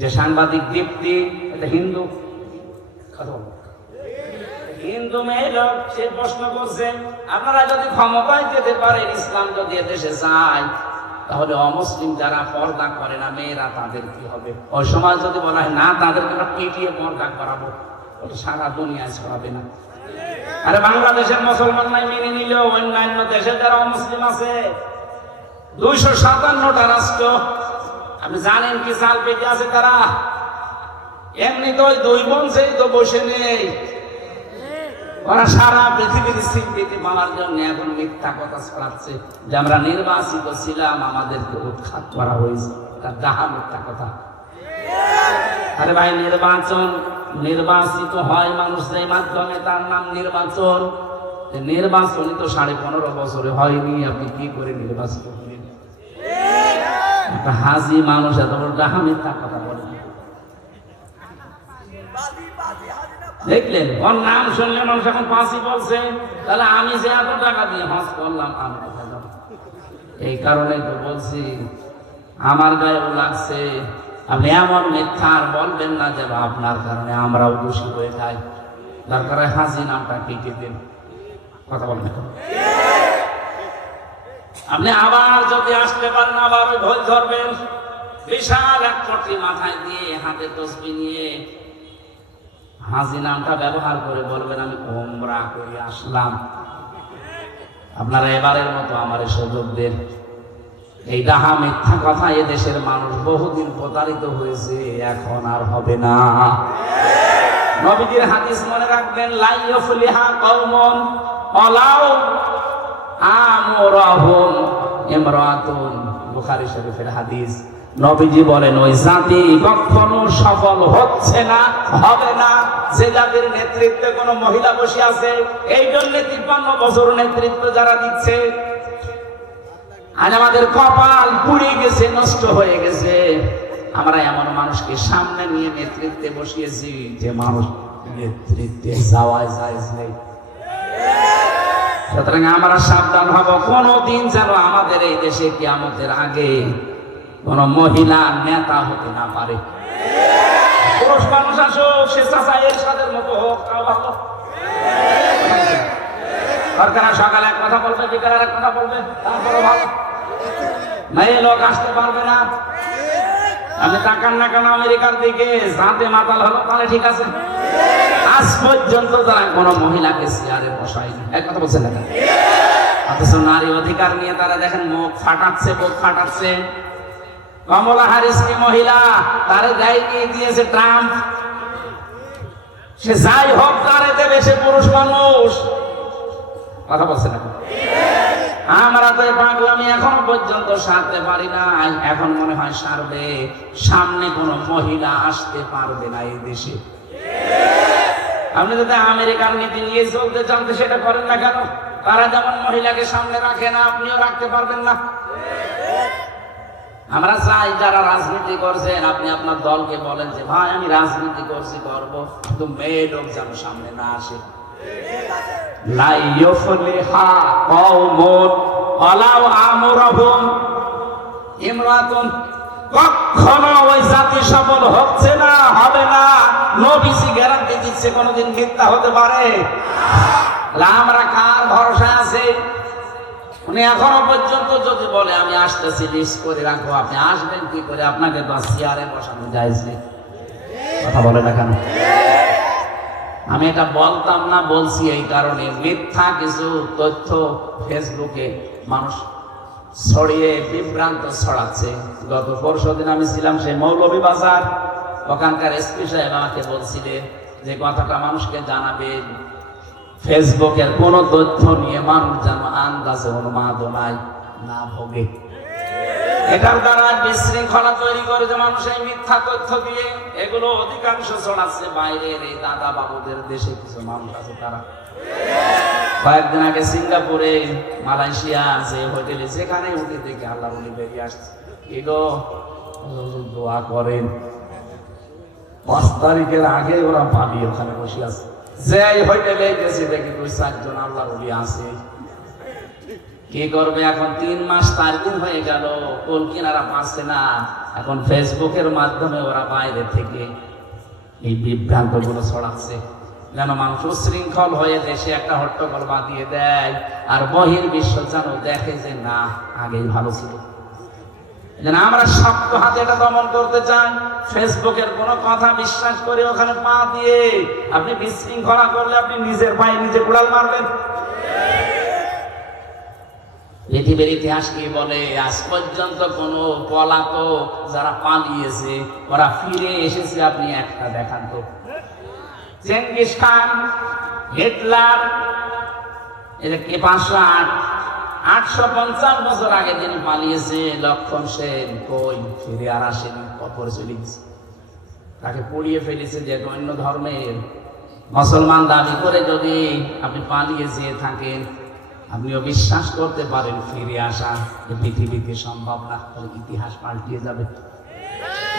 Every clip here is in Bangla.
যে সাংবাদিক দীপ্তি, এটা হিন্দু। হিন্দু মেয়ে লোক, সে প্রশ্ন করছে, আপনারা যদি ক্ষমতায় যেতে পারেন, ইসলাম যদি এদেশে যায়, তাহলে অমুসলিম যারা পর্দা করে না, মেয়েরা তাদের কি হবে? ওই সময় যদি বলা হয়, না, তাদেরকে আমরা পিটিয়ে পর্দা করাবো। সারা দুনিয়ায় ছড়াবে না। আরে বাংলাদেশের মুসলমান নাই, মেনে নিলেও অন্যান্য দেশের যারা অমুসলিম আছে, দুইশো সাতান্নটা রাষ্ট্র আপনি জানেন কি চাল পেতে আছে তারা? এমনি তো ওই দুই বংশেই তো বসে নেই। ওরা সারা পৃথিবীর স্বীকৃতি পাওয়ার জন্য এখন মিথ্যা কথা ছড়াচ্ছে। যে আমরা নির্বাচিত ছিলাম, আমাদেরকে উৎখাত করা হয়েছে। তার ডাহা মিথ্যা কথা। আরে ভাই, নির্বাচন নির্বাচিত হয় মানুষের মাধ্যমে তার নাম নির্বাচন। নির্বাচনই তো সাড়ে পনেরো বছরে হয়নি, আপনি কি করে নির্বাচিত একটা হাজি মানুষ এত বড় ডাহা মিথ্যা কথা বলে দেখলেন, ওর নাম শুনলে মানুষ এখন পাঁচই বলছে। তাহলে আমি যে এত টাকা দিয়ে হজ করলাম, আমি এই কারণে তো বলছি, আমার গায়েও লাগছে। আপনি এমন মিথ্যা আর বলবেন না যে আপনার কারণে আমরাও দোষী হয়ে যাই। দরকার হাজি নামটা কেটে দিন। কথা বলবেন আপনি আবার যদি আসতে পারেন, আবার ওই ভয় ধরবেন। বিশাল এক পট্টি মাথায় দিয়ে হাতে তসবি নিয়ে হাজি নামটা ব্যবহার করে বলবেন, আমি ওমরা করে আসলাম। আপনারা এবারের মতো আমার সুযোগ দেন এই ডাহা মিথ্যা কথা এ দেশের মানুষ বহুদিন প্রতারিত হয়েছে, এখন আর হবে না। নবীজির হাদিস মনে রাখবেন, লাইয়ফলিহা কওমন অলাউ ইমরাতুন। শরীফের হাদিস। নবীজি বলেন, ওই জাতি কখনো সফল হচ্ছে না, হবে না। যে জাতির নেতৃত্বে কোনো মহিলা বসে আছে এই জন্য তিপ্পান্ন বছর নেতৃত্ব যারা দিচ্ছে, আজ আমাদের কপাল পুড়ে গেছে, নষ্ট হয়ে গেছে। আমরা এমন মানুষকে সামনে নিয়ে নেতৃত্বে বসিয়েছি, যে মানুষ নেতৃত্বে যাওয়ায় যায় সুতরাং আমরা সাবধান হব। কোনদিন যেন আমাদের এই দেশে কিয়ামতের আগে কোন মহিলা নেতা হতে না পারে। পুরুষ মানুষ আসো সে চাচা সাদের হোক, তাও সকালে এক কথা বলবে, বিকালে এক কথা বলবে তারপরে ভালো। না লোক আসতে পারবে না। আপনি তাকান না কেন আমেরিকার দিকে? যাতে মাতাল হলো, তাহলে ঠিক আছে। আজ পর্যন্ত তারা কোনো মহিলাকে চেয়ারে বসায়নি। এক কথা বলছেন না অথচ নারী অধিকার নিয়ে তারা দেখেন মুখ ফাটাচ্ছে, বুক ফাটাচ্ছে। কমলা হারিস কি মহিলা, তারে দেয়নি দিয়েছে ট্রাম্প? সে যাই হোক, তারে দেবে সে পুরুষ মানুষ। কথা বলছে না আমরা তো পাগলামি এখনও পর্যন্ত সারতে পারি না এখন মনে হয় সারবে। সামনে কোনো মহিলা আসতে পারবে না এই দেশে। আপনি যদি আমেরিকার নীতি নিয়ে চলতে চান তো সেটা করেন না কেন? তারা যেমন মহিলাকে সামনে রাখে না, আপনিও রাখতে পারবেন না। আমরা চাই যারা রাজনীতি করছেন, আপনি আপনার দলকে বলেন যে, ভাই, আমি রাজনীতি করছি, করব। কিন্তু মেয়ে লোক যেন সামনে না আসে। কখনো ওই জাতি সফল হচ্ছে না, হবে না। নবীজি গ্যারান্টি দিচ্ছে কোনোদিন মিথ্যা হতে পারে। আমরা কার ভরসা আছে? উনি এখনও পর্যন্ত যদি বলে, আমি আসতেছি লিস্ট করে রাখব আপনি আসবেন কি করে? আপনাকে তো চেয়ারে বসানো যায় কথা বলে না আমি এটা বলতাম না, বলছি এই কারণে। মিথ্যা কিছু তথ্য ফেসবুকে মানুষ ছড়িয়ে বিভ্রান্ত ছড়াচ্ছে। গত পরশু দিন আমি ছিলাম সেই মৌলভী বাজার ওখানকার এসপি সাহেব আমাকে বলছিলেন যে কথাটা মানুষকে জানাবেন ফেসবুকের কোন তথ্য নিয়ে মানুষ যেন আন্দাজে উন্মাদনায় না ভোগে। এটার দ্বারা বিশৃঙ্খলা তৈরি করে যে মানুষ এই মিথ্যা তথ্য দিয়ে এগুলো অধিকাংশ ছড়াচ্ছে বাইরের এই দাদা বাবুদের দেশে কিছু মানুষ আছে তারা। কয়েকদিন আগে সিঙ্গাপুরে, মালয়েশিয়া, যে হোটেলে, যেখানে উঠে দেখে আল্লাহ বলি বেরিয়ে আসছে। এগো দোয়া করেন। পাঁচ তারিখের আগে ওরা পাবি ওখানে বসে আছে। যে হোটেলে গেছে, দেখি দুই চারজন আল্লাহ বলি আছে। কি করবে এখন? তিন মাস চার হয়ে গেল, কোল কিনারা পাচ্ছে না। এখন ফেসবুকের মাধ্যমে ওরা বাইরে থেকে এই বিভ্রান্তগুলো ছড়াচ্ছে। যেন মানুষ উশৃঙ্খল হয়ে দেশে একটা হট্টগোল বাঁধিয়ে দেয়, আর বহির বিশ্ব যেন দেখে যে, না, আগেই ভালো ছিল। আমরা শক্ত হাতে এটা দমন করতে চাই। ফেসবুকের কোনো কথা বিশ্বাস করে ওখানে পা দিয়ে আপনি বিশৃঙ্খলা করলে আপনি নিজের পায়ে নিজে কুড়াল মারবেন। পৃথিবীর ইতিহাস কি বলে? আজ পর্যন্ত কোন পলাতক যারা পালিয়েছে ওরা ফিরে এসেছে আপনি একটা দেখান তো। চেঙ্গিস খান হিটলার এদেরকে পাঁচশো আট আটশো পঞ্চাশ বছর আগে যিনি পালিয়েছে, লক্ষণ সেন, কই? ফিরে আর আসেনি, অপরে চলে তাকে পড়িয়ে ফেলেছে যে অন্য ধর্মের। মুসলমান দাবি করে যদি আপনি পালিয়ে যেয়ে থাকেন, আপনিও বিশ্বাস করতে পারেন, ফিরে আসা পৃথিবীতে সম্ভব না তাহলে ইতিহাস পাল্টিয়ে যাবে।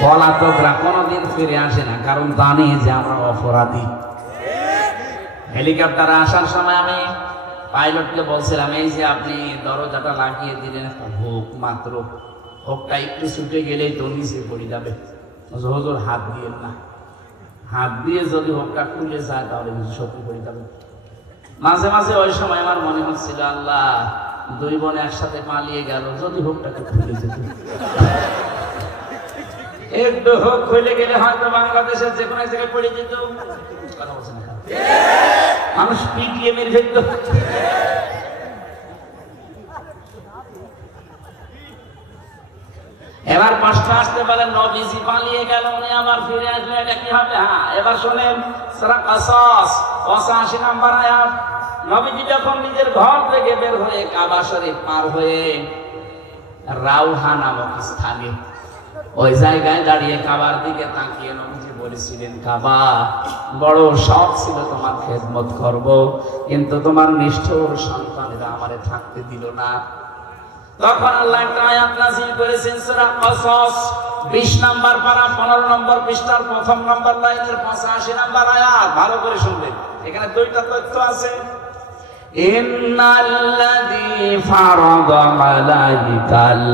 পলাতকরা কোনোদিন ফিরে আসে না, কারণ জানে যে আমরা অপরাধী। হেলিকপ্টারে আসার সময় আমি পাইলটকে বলছিলাম, এই যে আপনি দরজাটা লাগিয়ে দিলেন হোক মাত্র। হোকটা একটু ছুটে গেলেই তো নিচে পড়ে যাবে। হুজুর হাত দিয়ে না। হাত দিয়ে যদি হোকটা খুলে যায়, তাহলে সত্যি পড়ে যাবে। মাঝে মাঝে ওই সময় আমার মনে হচ্ছিল, আল্লাহ, দুই বোন একসাথে পালিয়ে গেল, যদি হোকটাকে খুলে যেত। একটু হোক খুলে গেলে হয়তো বাংলাদেশের যে কোনো জায়গায় পড়ে যেত। কথা বলছে না? মানুষ পিটিয়ে মেরে এবার পাঁচটা আসতে পারে, নবীজি পালিয়ে গেল, উনি আবার ফিরে আসবে, এটা কি হবে? হ্যাঁ এবার শোনেন, সারা কাসাস, পঁচাশি নাম্বার আয়াত। নবীজি যখন নিজের ঘর থেকে বের হয়ে কাবা শরীফ পার হয়ে রাউহা নামক স্থানে ওই জায়গায় দাঁড়িয়ে কাবার দিকে তাকিয়ে নবীজি বলেছিলেন, কাবা, বড় শখ ছিল তোমার খেদমত করব, কিন্তু তোমার নিষ্ঠুর সন্তানেরা আমারে থাকতে দিল না। তখন আল্লাহ একটা আয়াত করেছেন, সূরা কসস 20 নাম্বার পারা 15 নম্বর পৃষ্ঠার প্রথম নম্বর লাইনের 85 নাম্বার আয়াত, ভালো করে শুনবেন। এখানে দুইটা তথ্য আছে। ইন্নাল্লাযী ফারাদা আলাইকাল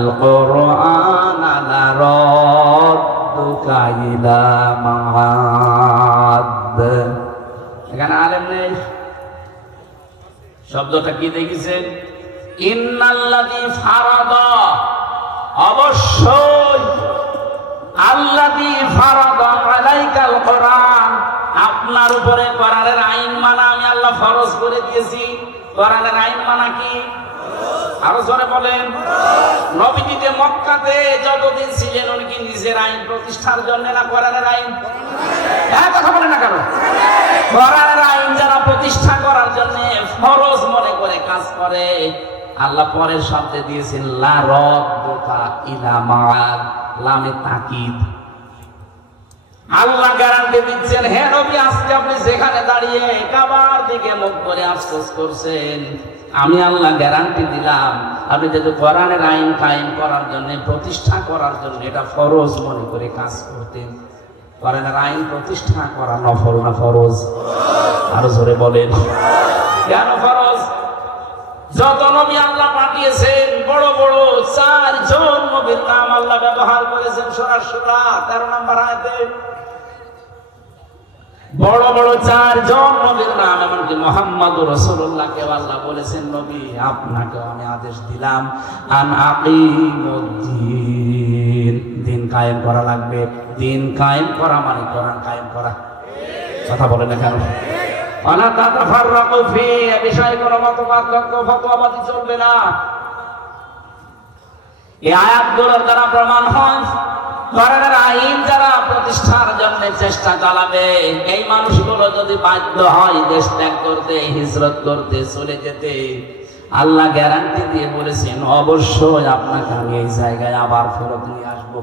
ইলা মাআদ এখানে আলেম নেই। শব্দটা কি দেখেছেন ইন্নাল্লাযী ফারাদা। অবশ্যই আল্লাযী ফারাদা আলাইকাল কোরআন। আপনার উপরে কোরআনের আইন মানা আমি আল্লাহ ফরজ করে দিয়েছি। কোরআনের আইন মানা কি? আরও জোরে বলেন। নবীজিতে মক্কাতে যতদিন ছিলেন, উনি নিজের আইন প্রতিষ্ঠার জন্য না কোরআনের আইন? হ্যাঁ কথা বলেন না কেন? কোরআনের আইন যারা প্রতিষ্ঠা করার জন্য ফরজ মনে করে কাজ করে, আল্লাহ পরের শব্দে দিয়েছেন, লা রদ্দুকা ইলা মাআদ লামে তাকিদ। আল্লাহ গ্যারান্টি দিচ্ছেন, হে নবী, আজকে আপনি যেখানে দাঁড়িয়ে কাবার দিকে মুখ করে আফসোস করছেন। আমি আল্লাহ গ্যারান্টি দিলাম, আপনি যদি কোরআনের আইন কায়েম করার জন্য, প্রতিষ্ঠা করার জন্য এটা ফরজ মনে করে কাজ করতেন। কোরআনের আইন প্রতিষ্ঠা করা নফল না ফরজ? আরও জোরে বলেন। কেন ফরজ? যত নবী আল্লাহ পাঠিয়েছেন, বড় বড় চারজন নবীর নাম আল্লাহ ব্যবহার করেছেন সরা সরা, তেরো নম্বর আয়াতে। বড় বড় চারজন নবীর নাম, এমনকি মোহাম্মদ রসুল্লাহকে আল্লাহ বলেছেন, নবী, আপনাকে আমি আদেশ দিলাম, আন দিন কায়েম করা লাগবে। দিন কায়েম করা মানে কোরআন কায়েম করা। কথা বলে না কেন? যারা প্রতিষ্ঠার জন্য চেষ্টা চালাবে। এই মানুষগুলো যদি বাধ্য হয় দেশ ত্যাগ করতে, হিজরত করতে, চলে যেতে, আল্লাহ গ্যারান্টি দিয়ে বলেছেন, অবশ্যই আপনাকে আমি এই জায়গায় আবার ফেরত নিয়ে আসব।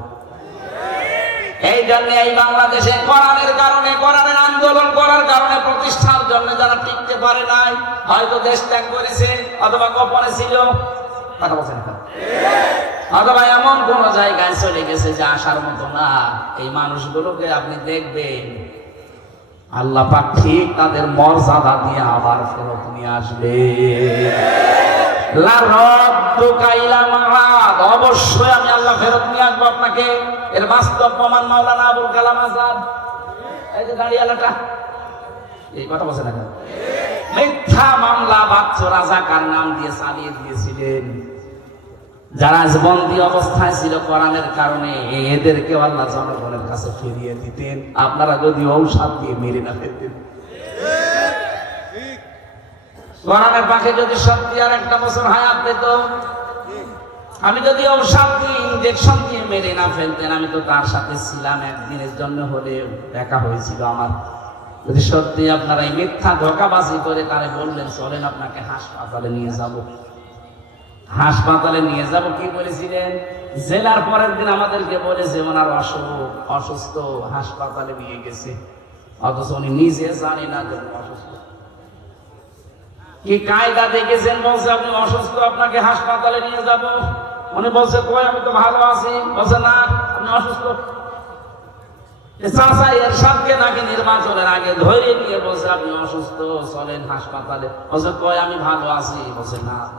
এই জন্য এই বাংলাদেশে কোরআনের কারণে কোরআনের আন্দোলন করার কারণে, প্রতিষ্ঠার জন্য যারা টিকতে পারে নাই, হয়তো দেশ ত্যাগ করেছে অথবা গোপনে ছিল কথা বলছেন অথবা এমন কোন জায়গায় চলে গেছে যে আসার মতো না। এই মানুষগুলোকে আপনি দেখবেন। আল্লাহ পাক ঠিক তাদের মর্যাদা দিয়ে আবার ফেরত নিয়ে আসবে। অবশ্যই আমি আল্লাহ ফেরত নিয়ে আসব আপনাকে। এর বাস্তব প্রমাণ মাওলানা আবুল কালাম আজাদ। এই যে দাঁড়িয়ালাটা। এই কথা বলছে না মিথ্যা মামলা, বাচ্চ রাজাকার নাম দিয়ে চালিয়ে দিয়েছিলেন? যারা বন্দী অবস্থায় ছিল কোরআনের কারণে এদেরকে আল্লাহ জনগণের কাছে ফিরিয়ে দিতেন। আপনারা যদি ঔষধ দিয়ে মেরে না ফেলতেন। কোরআনের পাখে যদি সত্যি আর একটা বছর হায়াত পেত আমি যদি ঔষধ দিয়ে ইঞ্জেকশন দিয়ে মেরে না ফেলতেন, আমি তো তার সাথে ছিলাম একদিনের জন্য হলে দেখা হয়েছিল আমার। যদি সত্যি আপনারা এই মিথ্যা ধোকাবাজি করে তারে বললেন, চলেন আপনাকে হাসপাতালে নিয়ে যাব। হাসপাতালে নিয়ে যাব, কি বলেছিলেন? জেলার পরের দিন আমাদেরকে বলেছে ওনার অসুখ, অসুস্থ হাসপাতালে নিয়ে গেছে। অথচ উনি নিজে জানি না যে অসুস্থ। কি কায়দা দেখেছেন? বলছে, আপনি অসুস্থ, আপনাকে হাসপাতালে নিয়ে যাব। উনি বলছে, কই, আমি তো ভালো আছি। বলছে, না, আপনি অসুস্থ। নির্বাচনের আগে ধরে নিয়ে বলছে, আপনি অসুস্থ, চলেন হাসপাতালে। কয় আমি ভালো আছি। বলছে, না।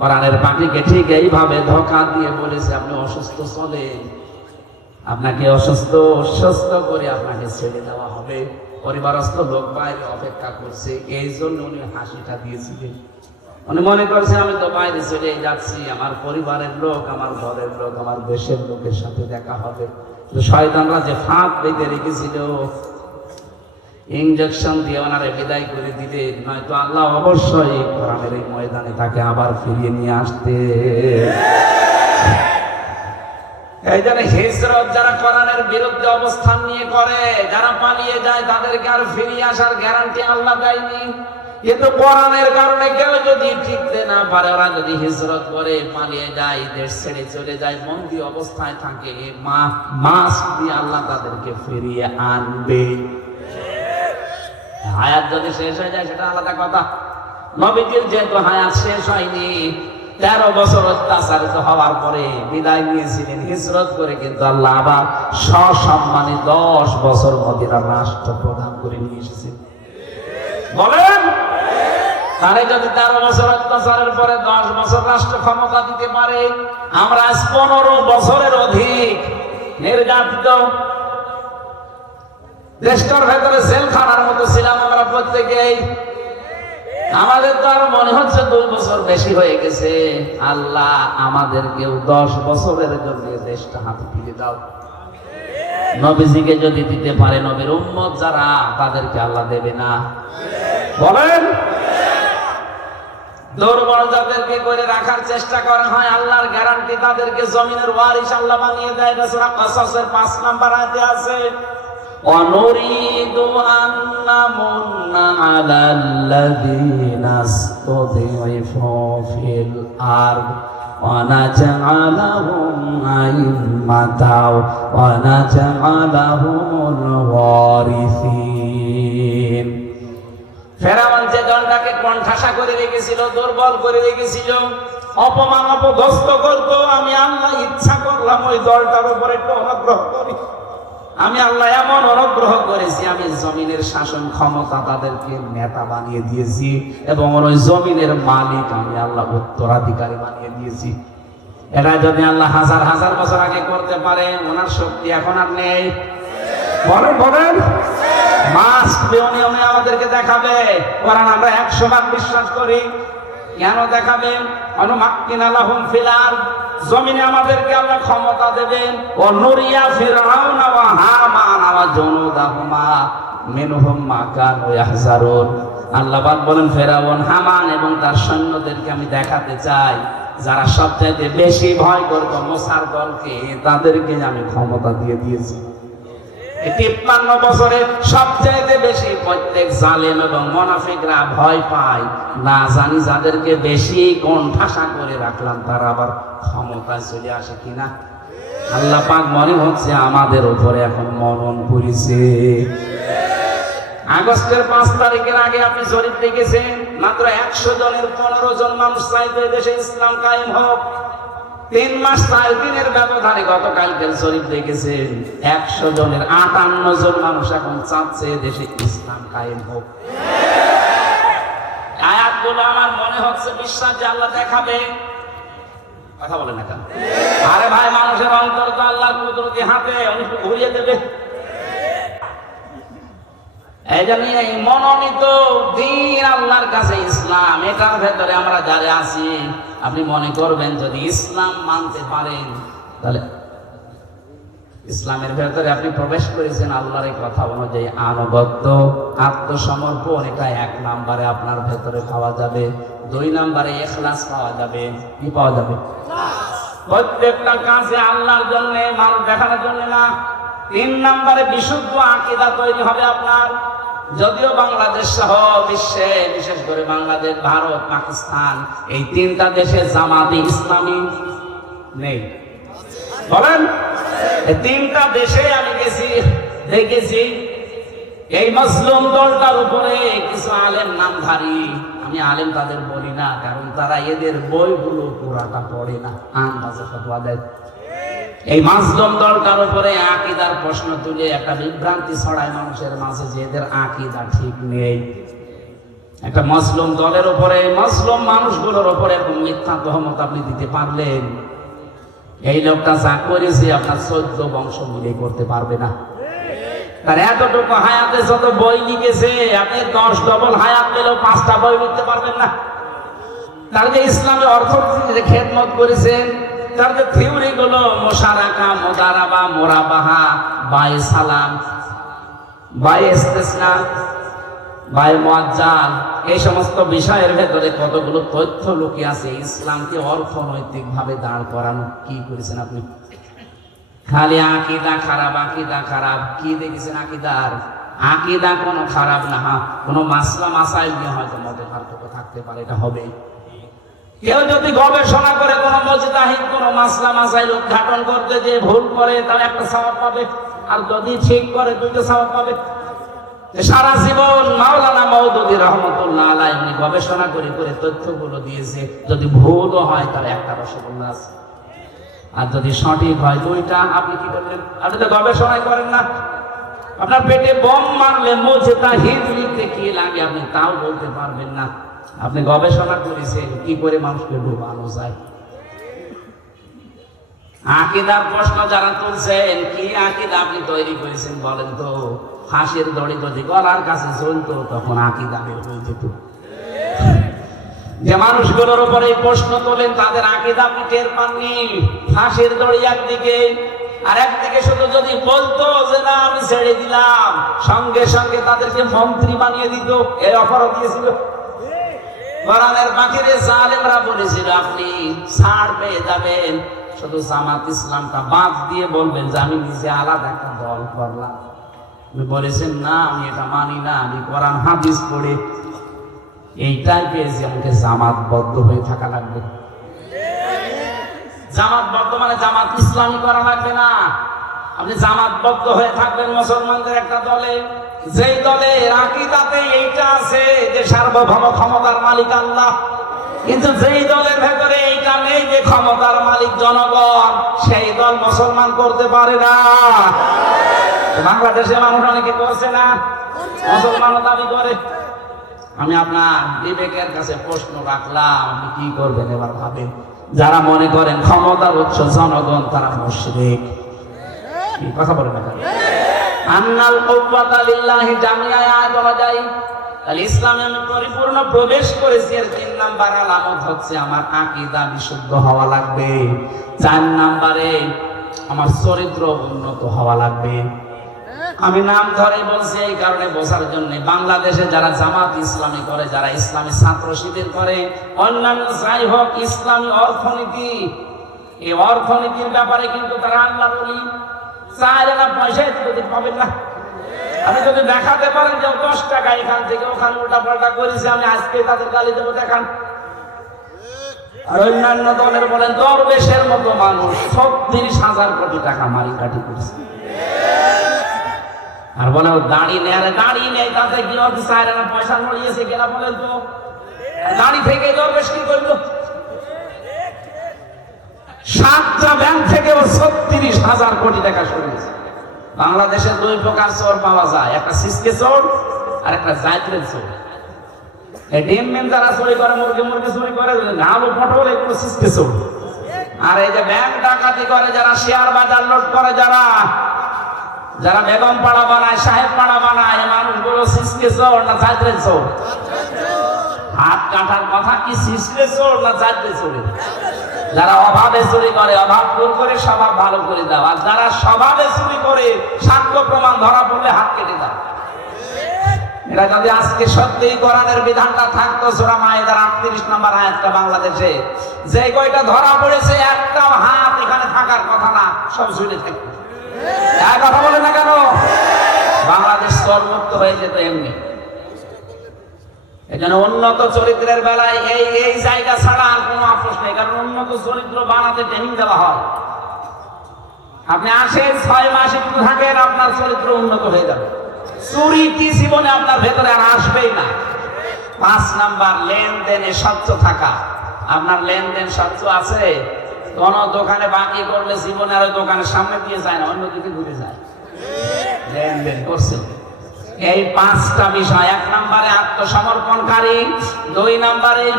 কোরআনের পাখিকে ঠিক এইভাবে ধোকা দিয়ে বলেছে, আপনি অসুস্থ চলেন আপনাকে অসুস্থ অসুস্থ করে আপনাকে ছেড়ে দেওয়া হবে। পরিবারস্থ লোক বাইরে অপেক্ষা করছে। এই জন্য উনি হাসিটা দিয়েছিলেন। উনি মনে করছে আমি তো বাইরে চলে যাচ্ছি। আমার পরিবারের লোক, আমার ঘরের লোক, আমার দেশের লোকের সাথে দেখা হবে। শয়তানরা যে ফাঁক বেঁধে রেখেছিল ইঞ্জেকশন দিয়ে ওনারে বিদায় করে দিলে নয়তো আল্লাহ অবশ্যই কোরআনের এই ময়দানে তাকে আবার ফিরিয়ে নিয়ে আসতে। এই জন্য হিজরত যারা কোরআনের বিরুদ্ধে অবস্থান নিয়ে করে, যারা পালিয়ে যায়, তাদেরকে আর ফিরিয়ে আসার গ্যারান্টি আল্লাহ দেয়নি। কোরআনের কারণে কেউ যদি টিকতে না পারে, ওরা যদি হিজরত করে, পালিয়ে যায়, দেশ ছেড়ে চলে যায়, বন্দি অবস্থায় থাকে মা মাস দিয়ে আল্লাহ তাদেরকে ফিরিয়ে আনবে। হায়াত যদি শেষ হয়ে যায়, সেটা আলাদা কথা। নবীজির যেহেতু হায়াত শেষ হয়নি, তেরো বছর অত্যাচারিত হওয়ার পরে বিদায় নিয়েছিলেন, হিজরত করে কিন্তু আল্লাহ আবার সসম্মানে দশ বছর মদিনার রাষ্ট্র প্রদান করে নিয়ে এসেছেন। বলেন, তারে যদি তেরো বছর অত্যাচারের পরে দশ বছর রাষ্ট্র ক্ষমতা দিতে পারে, আমরা পনেরো বছরের অধিক নির্যাতিত দেশটার ভেতরে জেলখানার মতো ছিলাম আমরা প্রত্যেকেই। আমাদের তো আর মনে হচ্ছে দুই বছর বেশি হয়ে গেছে। আল্লাহ আমাদেরকেও দশ বছরের জন্য দেশটা হাতে ফিরে দাও। নবীজিকে যদি দিতে পারে নবীর উম্মত যারা, তাদেরকে আল্লাহ দেবে না। বলেন? দুর্বল যাদেরকে করে রাখার চেষ্টা করা হয়, আল্লাহর গ্যারান্টি তাদেরকে জমিনের ওয়ারিশ আল্লাহ বানিয়ে দেয়। সূরা কাসাসের 5 নাম্বার আয়াতে আছে। ونريد أن نمن على الذين استضعفوا في الأرض ونجعلهم أئمة ونجعلهم الوارثين ফেরাউন যে দলটাকে কণ্ঠাসা করে রেখেছিল দুর্বল করে রেখেছিল অপমান অপদস্থ করতো আমি আল্লাহ ইচ্ছা করলাম ওই দলটার উপরে একটু অনুগ্রহ করি আমি আল্লাহ এমন অনুগ্রহ করেছি, আমি জমিনের শাসন ক্ষমতা তাদেরকে নেতা বানিয়ে দিয়েছি এবং ওই জমিনের মালিক আমি আল্লাহ উত্তরাধিকারী বানিয়ে দিয়েছি। এটা যদি আল্লাহ হাজার হাজার বছর আগে করতে পারে ওনার শক্তি এখন আর নেই। বলেন বলেন। মাস নিয়মে আমাদেরকে দেখাবে। কারণ আমরা একশো ভাগ বিশ্বাস করি। কেন দেখাবেন? অনুমাক্কিন আলাহুম ফিলার জমিনে আমাদেরকে আল্লাহ ক্ষমতা দেবেন। ও নুরিয়া ফিরাউনা ওয়া হামান ওয়া জুনুদাহুমা মিনহুম মা কানু ইয়াহজারুন। আল্লাহ পাক বলেন, ফেরাউন, হামান এবং তার সৈন্যদেরকে আমি দেখাতে চাই। যারা সবচাইতে বেশি ভয় করত মোসার দলকে, তাদেরকে আমি ক্ষমতা দিয়ে দিয়েছি। তিপ্পান্ন বছরে সবচাইতে বেশি প্রত্যেক জালেম এবং মনাফিকরা ভয় পায়। না জানি যাদেরকে বেশি কণ্ঠাসা করে রাখলাম, তারা আবার ক্ষমতায় চলে আসে কিনা? আল্লাহ পাক মনে হচ্ছে আমাদের উপরে এখন মনন করেছে। আগস্টের পাঁচ তারিখের আগে আপনি জরিপ দেখেছেন, মাত্র একশো জনের পনেরো জন মানুষ চাইতে দেশে ইসলাম কায়েম হোক। তিন মাস চার দিনের ব্যবধানে গতকালকের শরীফ দেখেছেন একশো জনের আটান্ন জন মানুষ এখন চাচ্ছে দেশে ইসলাম কায়েম হোক। আয়াতগুলো আমার মনে হচ্ছে বিশ্বাস যে আল্লাহ দেখাবে। কথা বলে না কেন? আরে ভাই, মানুষের অন্তর তো আল্লাহর কুদরতি হাতে একটু ঘুরিয়ে দেবে। এই জন্য এই মনোনীত দিন আল্লাহর কাছে ইসলাম, এটার ভেতরে আমরা যারা আছি, আপনি মনে করবেন যদি ইসলাম মানতে পারেন, তাহলে ইসলামের ভেতরে আপনি প্রবেশ করেছেন আল্লাহর এই কথা অনুযায়ী আনুগত্য, আত্মসমর্পণ, এটা এক নাম্বারে আপনার ভেতরে পাওয়া যাবে, দুই নাম্বারে এখলাস পাওয়া যাবে, কি পাওয়া যাবে? প্রত্যেকটা কাজে আল্লাহর জন্য, মানুষ দেখানোর জন্য না, তিন নাম্বারে বিশুদ্ধ আকিদা তৈরি হবে আপনার। যদিও বাংলাদেশ সহ বিশ্বে, বিশেষ করে বাংলাদেশ, ভারত, পাকিস্তান, এই তিনটা দেশে জামাতি ইসলামী নেই। বলেন? তিনটা দেশে আমি গেছি, দেখেছি, এই মজলুম দলটার উপরে কিছু আলেম নামধারী। আমি আলেম তাদের বলি না, কারণ তারা এদের বইগুলো পুরাটা পড়ে না। আন্দাজে ফতোয়া দেয়। এই মাজলুম দলটার উপরে আকিদার প্রশ্ন তুলে একটা বিভ্রান্তি ছড়ায় মানুষের মাঝে যে এদের আকিদা ঠিক নেই। একটা মজলুম দলের উপরে, মজলুম মানুষগুলোর উপরে মিথ্যা তহমত আপনি দিতে পারলেন। এই লোকটা যা করেছে আপনার চোদ্দ বংশ মিলে করতে পারবে না। তার এতটুকু হায়াতে যত বই লিখেছে, আপনি দশ ডবল হায়াত পেলেও পাঁচটা বই লিখতে পারবেন না। তার যে ইসলামী অর্থনীতিতে খেদমত করেছেন তার যে থিওরি গুলো, মোশারাকা, মোদারাবা, মোরাবাহা বাই সালাম বাই ইস্তেসনা বাই মুয়াজ্জাল, এই সমস্ত বিষয়ের ভেতরে কতগুলো তথ্য লুকিয়ে আছে? ইসলামকে অর্থনৈতিক ভাবে দাঁড় করানো কি করেছেন আপনি? খালি আকিদা খারাপ আকিদা খারাপ। কি দেখেছেন আকিদার? আকিদা কোনো খারাপ না হা কোনো মাসলা, মাসাইল নিয়ে হয়তো মতে পার্থক্য থাকতে পারে, এটা হবে কেউ যদি গবেষণা করে কোন মজদাহিদ কোন মাসলা মাসাইল উদ্ঘাটন করতে যে ভুল করে, তাহলে একটা সওয়াব পাবে। আর যদি ঠিক করে, দুইটা সওয়াব পাবে। সারা জীবন মাওলানা মৌদুদি রহমতুল্লাহ উনি গবেষণা করে করে তথ্যগুলো দিয়েছে। যদি ভুলও হয়, তাহলে একটা রসগোল্লা আছে। আর যদি সঠিক হয়, দুইটা। আপনি কি করলেন? আপনি তো গবেষণাই করেন না। আপনার পেটে বম মারলে মোজে তা লিখতে কি লাগে? আপনি তাও বলতে পারবেন না। আপনি গবেষণা করেছেন, কি করে মানুষকে ডুবানো যায়? আকিদার প্রশ্ন যারা তুলছেন, কি আকিদা আপনি তৈরি করেছেন বলেন তো? ফাঁসের দড়ি যদি গলার কাছে চলতো তখন আকিদা বের হয়ে যেত। যে মানুষগুলোর উপরে প্রশ্ন তোলেন, তাদের আকিদা আপনি টের পাননি? ফাঁসের দড়ি একদিকে, আর একদিকে শুধু যদি বলতো যে, না, আমি ছেড়ে দিলাম। সঙ্গে সঙ্গে তাদেরকে মন্ত্রী বানিয়ে দিত এই অফারও দিয়েছিল। কোরআনের বাকিরে জালেমরা বলেছিল, আপনি ছাড় পেয়ে যাবেন। শুধু জামাত ইসলামটা বাদ দিয়ে বলবেন যে, আমি নিজে আলাদা একটা দল করলাম। বলেছেন, না, আমি এটা মানি না, আমি কোরআন, হাদিস পড়ে। এইটাই পেয়েছি, আমাকে জামাতবদ্ধ হয়ে থাকা লাগবে। জামাতবদ্ধ মানে জামাত ইসলামী করা লাগবে না। আপনি জামাতবদ্ধ হয়ে থাকবেন মুসলমানদের একটা দলে। যেই দলে আকিদাতে এইটা আছে যে সার্বভৌম ক্ষমতার মালিক আল্লাহ। কিন্তু যেই দলের ভেতরে এইটা নেই যে ক্ষমতার মালিক জনগণ, সেই দল মুসলমান করতে পারে না। বাংলাদেশে মানুষ অনেকে করছে না। মুসলমান দাবি করে। আমি আপনার বিবেকের কাছে প্রশ্ন রাখলাম, আপনি কি করবেন এবার ভাবেন? যারা মনে করেন ক্ষমতার উৎস জনগণ, তারা মুশরিক। কথা বলেন আন্নাল কুওয়াতা লিল্লাহি আয়াত অনুযায়ী তাহলে ইসলামে আমি পরিপূর্ণ প্রবেশ করেছি তিন নাম্বার আলামত হচ্ছে আমার আকীদা বিশুদ্ধ হওয়া লাগবে। চার নাম্বারে আমার চরিত্র উন্নত হওয়া লাগবে। আমি নাম ধরে বলছি, এই কারণে বোঝার জন্য বাংলাদেশে যারা জামাত ইসলামী করে, যারা ইসলামী ছাত্র শিবির করে, অন্যান্য যাই হোক ইসলামী অর্থনীতি, এই অর্থনীতির ব্যাপারে কিন্তু তারা আল্লাহ বলি পয়সায় না। যদি দেখাতে পারেন যে দশ টাকা এখান থেকে ওখানে আমি আজকে তাদের দেবো, দেখান। আর অন্যান্য বলেন, দরবেশের মতো মানুষ হাজার কোটি আর বলে দাড়ি নেই আরে দাড়ি নেই তাতে কি হচ্ছে পয়সা নড়িয়েছে কিনা বলেন তো? দাড়ি থেকে দরবেশ কি করল? সাতটা ব্যাংক থেকে ও ছত্রিশ হাজার কোটি টাকা সরিয়েছে বাংলাদেশের দুই প্রকার চোর পাওয়া যায়, একটা সিসকে চোর আর একটা জায়ত্রের চোর। ডিম মেন যারা চুরি করে, মুরগি মুরগি চুরি করে আলু পটল, এগুলো সিসকে চোর। আর এই যে ব্যাংক ডাকাতি করে, যারা শেয়ার বাজার লোড করে, যারা যারা বেগম পাড়া বানায়, সাহেব পাড়া বানায়, এই মানুষগুলো সিসকে চোর না চাঁদরে চোর? হাত কাটার কথা কি সিসকে চোর না চাঁদরে চোরের যারা অভাবে চুরি করে, অভাব দূর করে, স্বভাব ভালো করে দাও। আর যারা স্বভাবে চুরি করে, সাক্ষ্য প্রমাণ ধরা পড়লে হাত কেটে দাও। এটা যদি আজকে সত্যিই কোরআনের বিধানটা থাকতো, সূরা মায়েদার 38 নম্বর আয়াতটা বাংলাদেশে, যে কয়টা ধরা পড়েছে একটা হাত এখানে থাকার কথা না, সব ঝুলে থাকতো কথা বলে না কেন? বাংলাদেশ সর্বত্র হয়ে যেত এমনি। এজন্য উন্নত চরিত্রের বেলায় এই এই জায়গা ছাড়া আর কোনো নেই, কারণ উন্নত চরিত্র বানাতে ট্রেনিং দেওয়া হয়। আপনি আসেন, ছয় মাস একটু থাকেন, আপনার চরিত্র উন্নত হয়ে যাবে। চুরি কি জীবনে আপনার ভেতরে আর আসবেই না। পাঁচ নাম্বার, লেনদেনে স্বচ্ছ থাকা। আপনার লেনদেন স্বচ্ছ আছে? কোন দোকানে বাকি করলে জীবনে আর দোকানের সামনে দিয়ে যায় না, অন্য দিকে ঘুরে যায়। লেনদেন করছে এই পাঁচটা বিষয়, এক নম্বরে আত্মসমর্পণকারী, দুই নম্বরে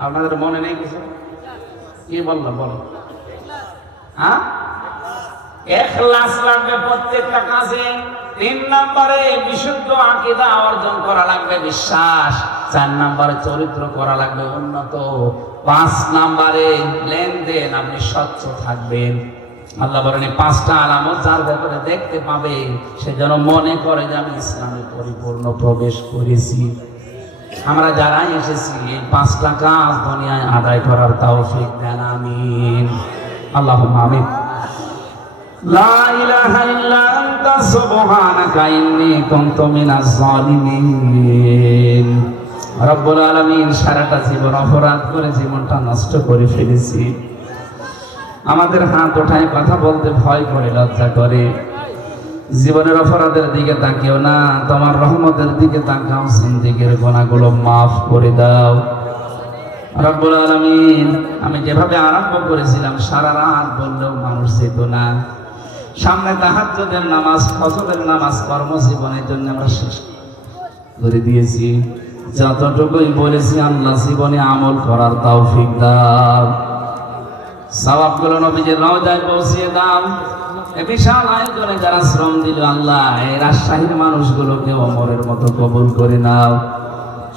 আপনাদের মনে নেই কিছু? কি বললাম বলো। হ্যাঁ? লাগবে প্রত্যেকটা কাজে, তিন নম্বরে বিশুদ্ধ আকিদা অর্জন করা লাগবে, বিশ্বাস। চার নম্বরে চরিত্র করা লাগবে উন্নত। পাঁচ নম্বরে লেনদেন, আপনি স্বচ্ছ থাকবেন। আল্লাহ বলেন পাঁচটা আলামত যার ভেতরে দেখতে পাবে, সে যেন মনে করে যে আমি ইসলামে পরিপূর্ণ প্রবেশ করেছি। আমরা যারাই এসেছি, এই পাঁচটা কাজ দুনিয়ায় আদায় করার তৌফিক দেন, আমিন। আল্লাহ আমিন। সারাটা জীবন অপরাধ করে জীবনটা নষ্ট করে ফেলেছি। আমাদের হাত ওঠায় কথা বলতে ভয় করে, লজ্জা করে। জীবনের অপরাধের দিকে তাকিও না, তোমার রহমতের দিকে তাকাও সিন্দিকের গোনাগুলো মাফ করে দাও। রব্বুল আলামিন, আমি যেভাবে আরম্ভ করেছিলাম, সারা রাত বললেও মানুষ যেত না। সামনে তাহাজ্জুদের নামাজ, ফজরের নামাজ, কর্মজীবনের জন্য আমরা শেষ করে দিয়েছি। যতটুকুই বলেছি, আল্লাহ জীবনে আমল করার তৌফিক দাও সওয়াবগুলো নবীজির রওজায় পৌঁছিয়ে দাও। এ বিশাল আয়োজনে যারা শ্রম দিল আল্লাহ, এই রাজশাহীর মানুষগুলোকে অমরের মতো কবুল করে নাও।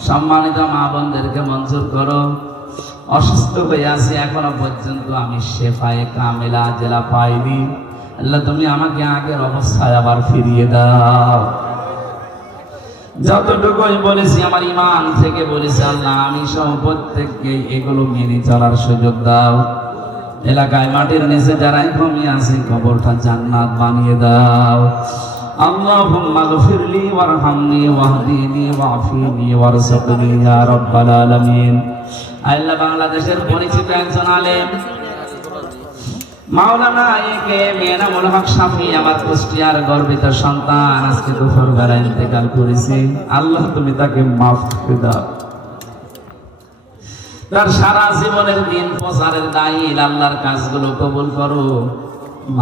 সম্মানিত মা বোনদেরকে মঞ্জুর করো। অসুস্থ হয়ে আছি, এখনও পর্যন্ত আমি শেফায়ে কামেলা জেলা পাইনি। আল্লাহ, তুমি আমাকে আগের অবস্থায় আবার ফিরিয়ে দাও। যতটুকুই বলেছি, আমার ইমান থেকে বলেছি আল্লাহ, আমি সহ প্রত্যেককে এগুলো মেনে চলার সুযোগ দাও। এলাকায় মাটির নিচে যারাই ঘুমিয়ে আছে, কবরটা জান্নাত বানিয়ে দাও। বাংলাদেশের মাওলানা কুষ্টিয়ার গর্বিত সন্তান, আজকে দুপুর বেলা ইন্তেকাল করেছে। আল্লাহ তুমি তাকে মাফ করে দাও। তার সারা জীবনের দিন প্রচারের দায়ী আল্লাহর কাজগুলো কবুল করো।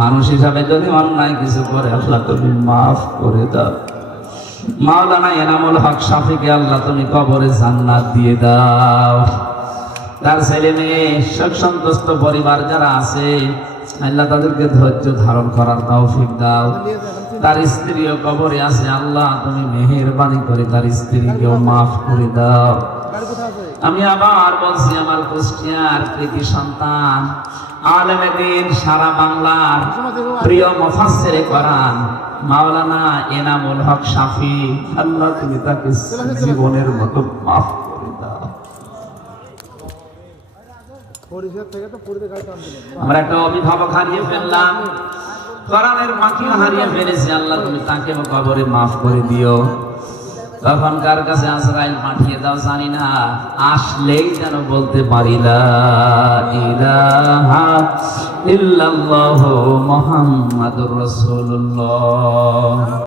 মানুষ হিসাবে যদি অন্যায় কিছু করে, আল্লাহ তুমি মাফ করে দাও। মাওলানা এনামুল হক শাফিকে আল্লাহ তুমি কবরে জান্নাত দিয়ে দাও। তার ছেলে মেয়ে শোক সন্তুষ্ট পরিবার যারা আছে, আল্লাহ তাদেরকে ধৈর্য ধারণ করার তৌফিক দাও। তার স্ত্রীও কবরে আছে, আল্লাহ তুমি মেহেরবানি করে তার স্ত্রীকেও মাফ করে দাও। আমি আবার বলছি আমার কুষ্টিয়ার কৃতি সন্তান আলেমে দিন সারা বাংলার প্রিয় মুফাসসিরে কোরআন মাওলানা এনামুল হক শাফি আল্লাহ তুমি তাকে জীবনের মতো মাফ করে দাও। আমরা একটা অভিভাবক হারিয়ে ফেললাম। কোরআনের পাখিও হারিয়ে ফেলেছি আল্লাহ তুমি তাকে কবরে মাফ করে দিও। তখন কার কাছে আসরাইল পাঠিয়ে দাও, জানি না, আসলেই যেন বলতে পারি না ইলাহা ইল্লাল্লাহু মুহাম্মাদুর রাসূলুল্লাহ।